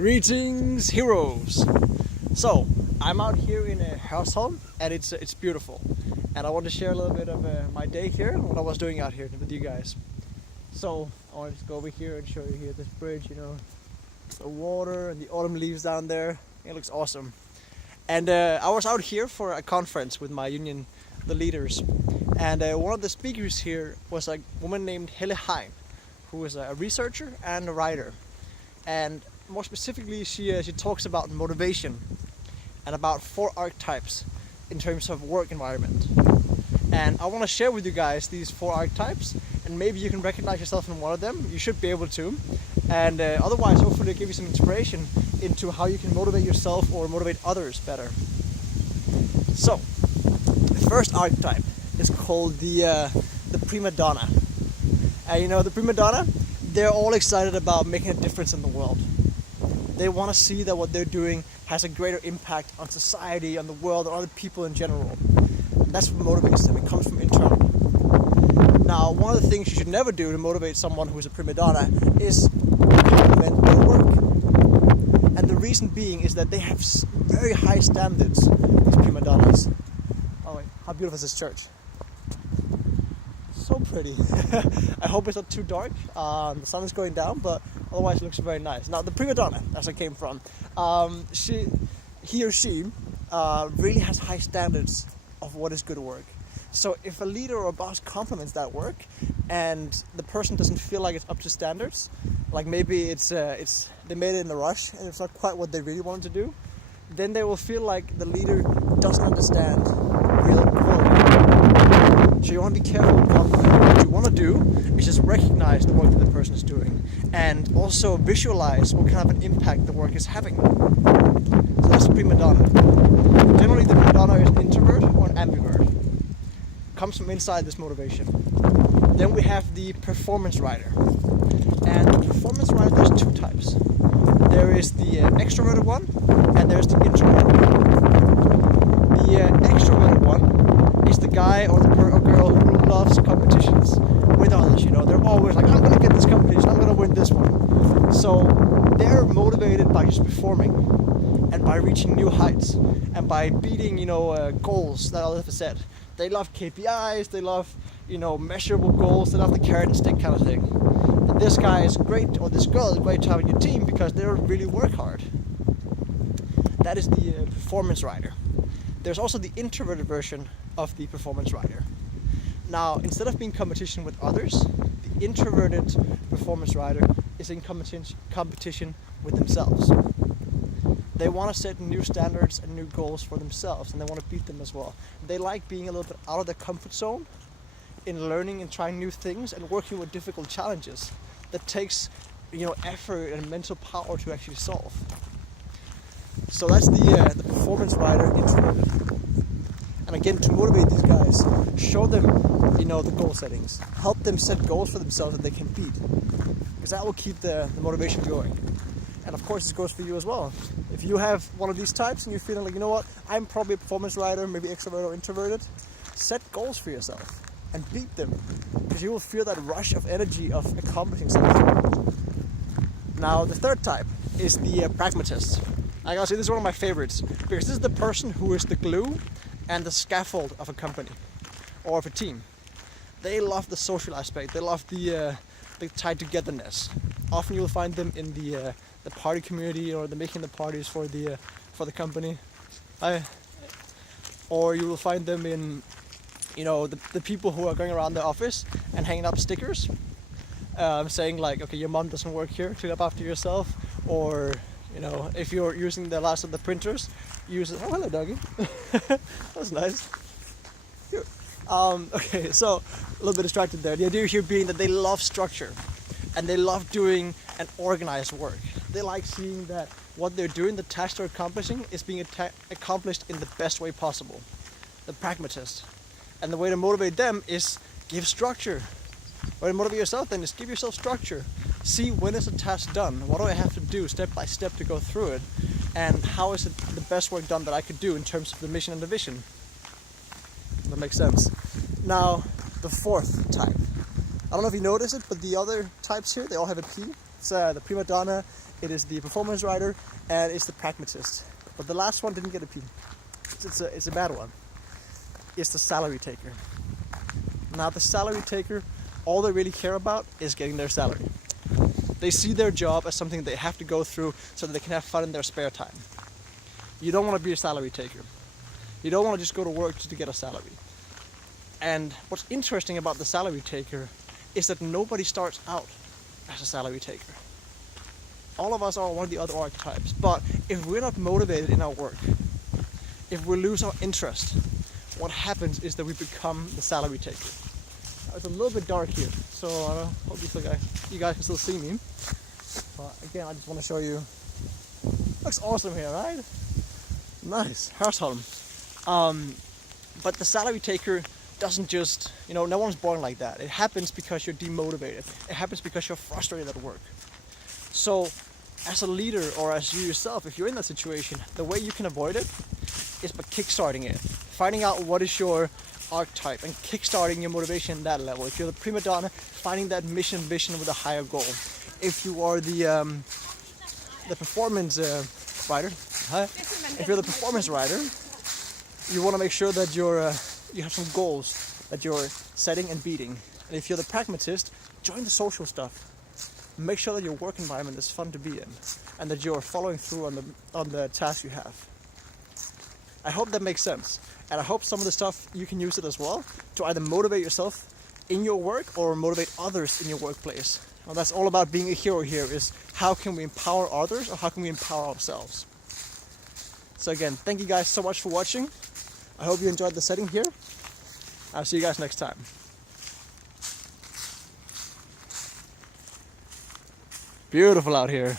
Greetings, heroes! So, I'm out here in Helle, and it's beautiful. And I want to share a little bit of my day here, and what I was doing out here with you guys. So, I want to go over here and show you here this bridge, the water and the autumn leaves down there. It looks awesome. And I was out here for a conference with my union, the leaders. And one of the speakers here was a woman named Hein, who is a researcher and a writer. And more specifically, she talks about motivation and about 4 archetypes in terms of work environment. And I want to share with you guys these 4 archetypes, and maybe you can recognize yourself in one of them. You should be able to. And otherwise, hopefully, it'll give you some inspiration into how you can motivate yourself or motivate others better. So, the first archetype is called the prima donna. And the prima donna, they're all excited about making a difference in the world. They want to see that what they're doing has a greater impact on society, on the world, on other people in general. And that's what motivates them. It comes from internal. Now, one of the things you should never do to motivate someone who's a prima donna is compliment their work. And the reason being is that they have very high standards, these prima donnas. Oh wait, how beautiful is this church? So pretty. I hope it's not too dark. The sun is going down, but otherwise it looks very nice. Now the prima donna, as I came from, he or she really has high standards of what is good work. So if a leader or a boss compliments that work, and the person doesn't feel like it's up to standards, like maybe it's they made it in a rush and it's not quite what they really wanted to do, then they will feel like the leader doesn't understand real quality. So you want to be careful with compliment. What you want to do is just recognize the work that the person is doing, and also visualize what kind of an impact the work is having. So that's the prima donna. Generally, the prima donna is an introvert or an ambivert. Comes from inside this motivation. Then we have the performance writer. And the performance writer, there's 2 types. There is the extroverted one, and there's the introverted one. The extroverted one is the guy or the girl who loves competitions with others. They're always like, I'm gonna get this competition, I'm gonna win this one. So they're motivated by just performing and by reaching new heights and by beating, goals that others have set. They love KPIs, they love, measurable goals, they love the carrot and stick kind of thing. And this guy is great, or this girl is great to have in your team because they really work hard. That is the performance writer. There's also the introverted version of the performance writer. Now, instead of being competition with others, the introverted performance writer is in competition with themselves. They want to set new standards and new goals for themselves, and they want to beat them as well. They like being a little bit out of their comfort zone in learning and trying new things and working with difficult challenges that takes, effort and mental power to actually solve. So that's the performance writer introverted. And again, to motivate these guys, show them, the goal settings. Help them set goals for themselves that they can beat, because that will keep the motivation going. And of course, this goes for you as well. If you have one of these types and you're feeling like, I'm probably a performance writer, maybe extrovert or introverted, set goals for yourself and beat them, because you will feel that rush of energy of accomplishing something. Now, the third type is the pragmatist. I gotta say, this is one of my favorites, because this is the person who is the glue and the scaffold of a company or of a team. They love the social aspect. They love the tight togetherness. Often you'll find them in the party community, or the making the parties for the company. Or you will find them in the people who are going around the office and hanging up stickers saying like, okay, your mom doesn't work here, clean up after yourself. Or if you're using the last of the printers, use it. Oh, hello, doggy. That was nice. Cute. Okay, so a little bit distracted there. The idea here being that they love structure and they love doing an organized work. They like seeing that what they're doing, the task they're accomplishing, is being accomplished in the best way possible. The pragmatist. And the way to motivate them is give structure. The way to motivate yourself then is give yourself structure. See, when is a task done? What do I have to do step by step to go through it? And how is it the best work done that I could do in terms of the mission and the vision? That makes sense. Now, the fourth type. I don't know if you noticed it, but the other types here, they all have a P. It's the prima donna, it is the performance rider, and it's the pragmatist. But the last one didn't get a P. It's a bad one. It's the salary taker. Now the salary taker, all they really care about is getting their salary. They see their job as something they have to go through so that they can have fun in their spare time. You don't want to be a salary taker. You don't want to just go to work just to get a salary. And what's interesting about the salary taker is that nobody starts out as a salary taker. All of us are one of the other archetypes, but if we're not motivated in our work, if we lose our interest, what happens is that we become the salary taker. It's a little bit dark here, so I hope you guys can still see me. But again, I just want to show you. Looks awesome here, right? Nice, Hersholm. But the salary taker doesn't just, no one's born like that. It happens because you're demotivated. It happens because you're frustrated at work. So, as a leader or as you yourself, if you're in that situation, the way you can avoid it is by kickstarting it. Finding out what is your archetype and kickstarting your motivation at that level. If you're the prima donna, finding that mission vision with a higher goal. If you are the performance rider, if you're the performance rider, you want to make sure that you have some goals that you're setting and beating. And if you're the pragmatist, join the social stuff. Make sure that your work environment is fun to be in and that you're following through on the tasks you have. I hope that makes sense. And I hope some of the stuff you can use it as well to either motivate yourself in your work or motivate others in your workplace. Well, that's all about being a hero here, is how can we empower others or how can we empower ourselves. So again, thank you guys so much for watching. I hope you enjoyed the setting here. I'll see you guys next time. Beautiful out here.